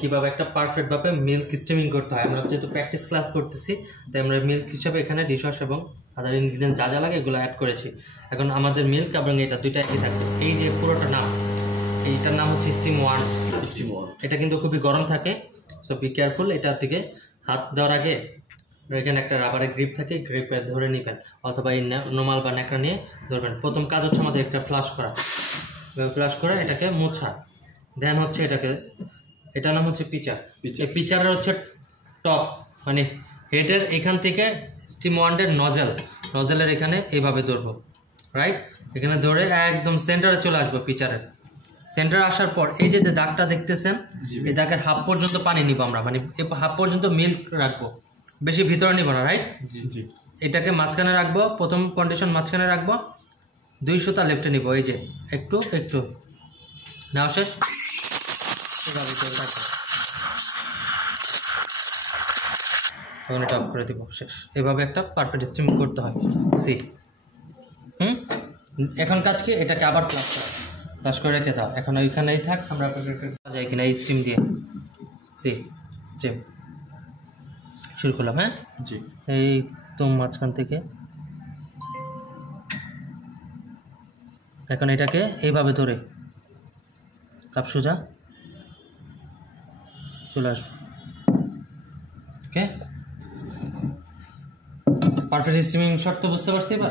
কিভাবে একটা পারফেক্ট ভাবে মিল্ক স্টিমিং করতে হয়। আমরা যেহেতু প্র্যাকটিস ক্লাস করতেছি, তাই আমরা মিল্ক হিসাবে এখানে ডিশওয়াশ এবং আদার ইনগ্রিডিয়েন্ট যা যা লাগে এগুলো অ্যাড করেছি। এখন আমাদের মিল্ক এবং এটা দুইটা একই থাকবে। এই যে পুরোটা নাম, এইটার নাম হচ্ছে স্টিম ওয়ার্ডস। এটা কিন্তু খুবই গরম থাকে, সো বি কেয়ারফুল। এটার দিকে হাত দেওয়ার আগে এখানে একটা রাবারের গ্রিপ থাকে, গ্রিপে ধরে নেবেন, অথবা এই নর্মাল বা ন্যাকড়া নিয়ে ধরবেন। প্রথম কাজ হচ্ছে আমাদের একটা ফ্লাশ করা, ফ্লাশ করে এটাকে মোছা। দেন হচ্ছে এটার নাম হচ্ছে পিচার। এই পিচারের হচ্ছে টপ, মানে হেডের এখান থেকে স্টিম ওয়ান্ডের নজেলের এখানে এইভাবে ধরবো, রাইট? এখানে ধরে একদম সেন্টারে চলে আসবো। পিচারের সেন্টারে আসার পর এই যে দাগটা দেখতেছেন, এই দাগের হাফ পর্যন্ত পানি নিব আমরা, মানে হাফ পর্যন্ত মিল্ক রাখবো, বেশি ভিতরে নিব না, রাইট? জি। এটাকে মাঝখানে রাখবো, প্রথম কন্ডিশন মাঝখানে রাখবো, 2 সুতা লেফটে নিব, এই যে একটু একটু নাও, শেষ। এখন এটা অফ করে দিব, শেষ। এভাবে একটা পারফেক্ট স্টিম করতে হয়। সি এখন কাজ কি, এটাকে আবার ফ্লাশ করে রেখে দাও। এখন ওইখানেই থাক, আমরা যাই কিনা এই স্টিম দিয়ে। সি স্টিম শুরু করলাম। হ্যাঁ জি। এই তো মাঝখান থেকে এখন এটাকে এইভাবে ধরে কাপ সোজা চলে আসবে। ওকে, পারফেক্ট স্টিমিং শর্ত বুঝতে পারছি এবার।